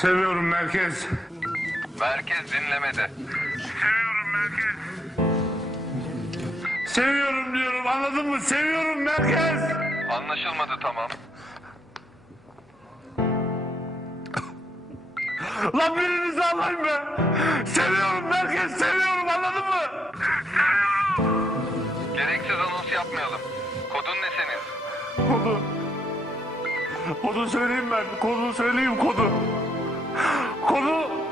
Seviyorum merkez. Merkez dinlemede. Seviyorum merkez. Seviyorum diyorum anladın mı? Seviyorum merkez. Anlaşılmadı tamam. Lan birinizi alayım be. Seviyorum merkez seviyorum anladın mı? Gereksiz anons yapmayalım. Kodun ne senin? Kodu. Kodu söyleyeyim ben. Kodu söyleyeyim kodu. Kodu hayatımı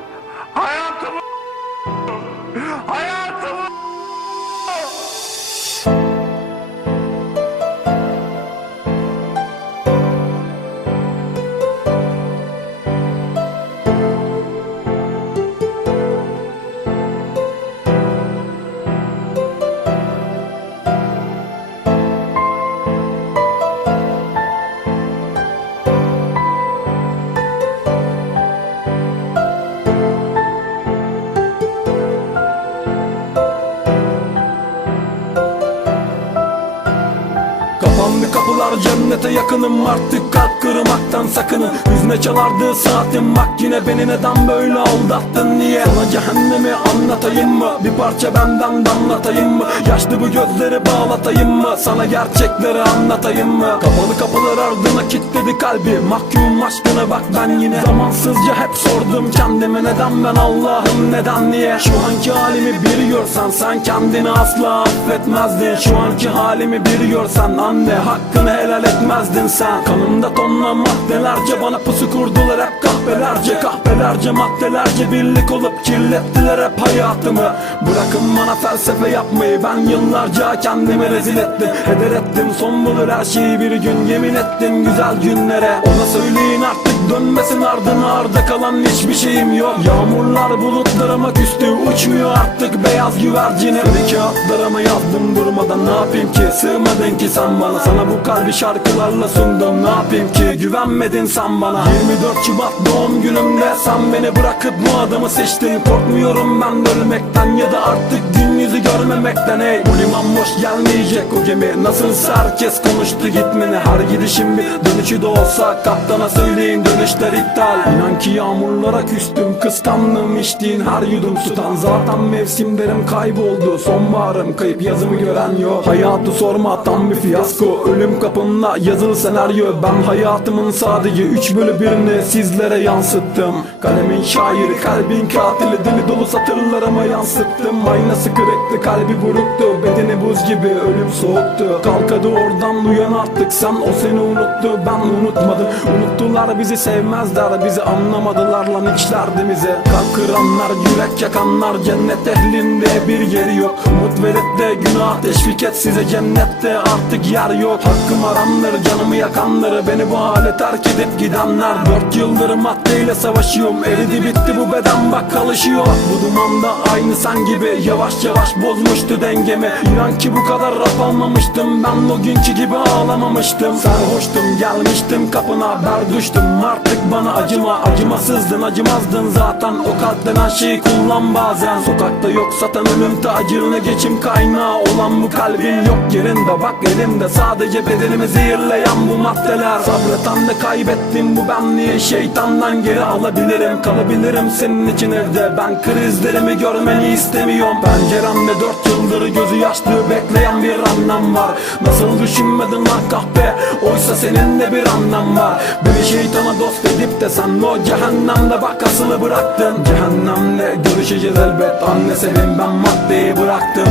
cennete yakınım artık kalk kırmaktan sakının. Hüzne çalardı saatim bak yine beni neden böyle aldattın? Niye? Sana cehennemi anlatayım mı? Bir parça benden damlatayım mı? Yaşlı bu gözleri bağlatayım mı? Sana gerçekleri anlatayım mı? Kapalı kapılar ardına kilitledi kalbi. Mahkum aşkına bak ben yine. Zamansızca hep sordum kendime neden ben Allah'ım neden niye? Şu anki halimi bir görsen sen kendini asla affetmezdin. Şu anki halimi bir görsen anne hakkını helal etmezdin sen. Kanımda tonla maddelerce bana pusu kurdular hep kahvelerce Kahvelerce maddelerce birlik olup kirlettiler hep hayatımı. Bırakın bana felsefe yapmayı ben yıllarca kendimi rezil ettim. Heder ettim son bulur her şeyi bir gün yemin ettim güzel günlere. Ona söyleyin artık dönmesin ardına arda kalan hiçbir şeyim yok. Yağmurlar bulutlarıma küstü uçmuyor artık beyaz güvercinim Sarı kağıtlarıma yazdım durmadan ne yapayım ki? Sığmadın ki sen bana. Sana bu kalbi şarkılarla sundum Ne yapayım ki? Güvenmedin sen bana. 24 Şubat doğum günümde sen beni bırakıp bu adamı seçtin. Korkmuyorum ben ölmekten ya da artık gün yüzü görmemekten. Ey bu liman boş gelmeyecek o gemi. Nasılsa herkes konuştu gitmeni Her gidişim bir dönüşü de olsa Kaptana söyleyin dönüşler iptal. İnan ki yağmurlara küstüm Kıskandım içtiğin her yudum sudan Zaten mevsimlerim kayboldu Sonbaharım kayıp yazımı gören yok. Hayatı sorma tam bir fiyasko. Ölüm kapımda yazılı senaryo. Ben hayatımın sadece üç bölü birini sizlere yansıttım. Kalemin şairi kalbin katili Deli dolu satırlarıma yansıttım. Aynası kırıktı kalbi buruktu. Bedeni buz gibi ölüm soğuktu. Kalk hadi oradan uyan artık sen. O seni unuttu ben unutmadım. Unuttular bizi sevmezler Bizi anlamadılar lan hiç derdimizi. Kalp kıranlar yürek yakanlar Cennet ehlinde bir yeri yok. Umut verip de günah teşvik et size cennette artık yer yok. Hakkım aranları canımı yakanları Beni bu hale terk edip gidenler. Dört yıldır maddeyle savaşıyorum Eridi bitti bu beden bak kalışıyor Bu dumanda aynı sen gibi Yavaş yavaş bozmuştu dengemi. İnan ki bu kadar rap almamıştım Ben o günkü gibi ağlamamıştım. Sarhoştum gelmiştim kapına Berduştum artık bana acıma Acımasızdın acımazdın zaten. O kalp denen şeyi kullan bazen. Sokakta yok satan ölüm tacirine geçim kaynağı olan bu kalbin yok yerinde. Bak elimde sadece bedenimi zehirleyen bu maddeler. Sabreten de kaybettim bu benliği Şeytandan geri alabilirim? Kalabilirim senin için evde. Ben krizlerimi görmeni istemiyorum. Penceremde dört yıldır gözü yaşlı bekleyen bir anlam var. Nasıl düşünmedin lan kahpe? Oysa senin de bir anlam var. Beni şeytana dost edip de o cehennemde bak asılı bıraktın Cehennemde görüşeceğiz elbet Anne sevin ben maddeyi bıraktım